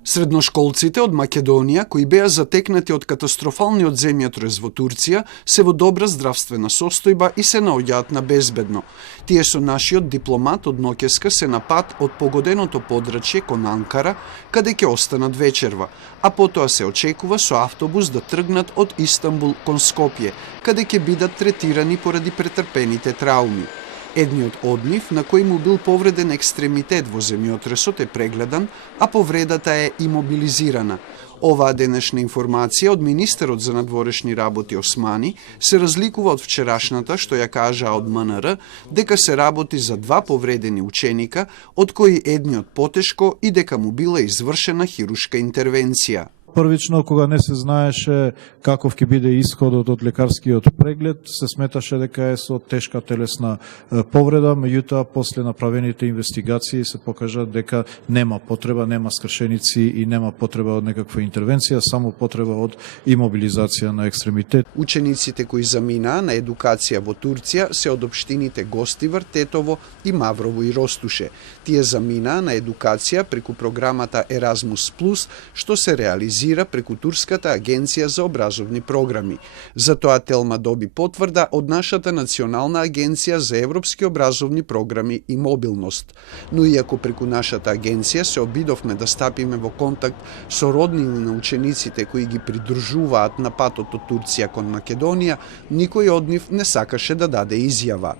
Средношколците од Македонија, кои беа затекнати од катастрофалниот земјотрес во Турција, се во добра здравствена состојба и се наоѓаат на безбедно. Тие со нашиот дипломат од ноќеска се на пат од погоденото подрачје кон Анкара, каде ќе останат вечерва, а потоа се очекува со автобус да тргнат од Истанбул кон Скопје, каде ќе бидат третирани поради претрпените трауми. Едниот од нив, на кој му бил повреден екстремитет во земјотресот, е прегледан, а повредата е имобилизирана. Оваа денешна информација од министерот за надворешни работи Османи се разликува од вчерашната што ја кажаа од МНР дека се работи за 2 повредени ученика, од кои едниот потешко и дека му била извршена хирушка интервенција. Првично, кога не се знаеше каков ќе биде исходот од лекарскиот преглед, се сметаше дека е со тешка телесна повреда, меѓутоа после направените инвестигации се покажа дека нема потреба, нема скршеници и нема потреба од некаква интервенција, само потреба од имобилизација на екстремитет. Учениците кои заминаа на едукација во Турција се од општините Гостивар, Тетово и Маврово и Ростуше. Тие заминаа на едукација преку програмата Erasmus Plus, што се реализира преку Турската агенција за образовни програми. Затоа Телма доби потврда од нашата Национална агенција за европски образовни програми и мобилност. Но иако преку нашата агенција се обидовме да стапиме во контакт со роднини на учениците кои ги придружуваат на патот од Турција кон Македонија, никој од нив не сакаше да даде изјава.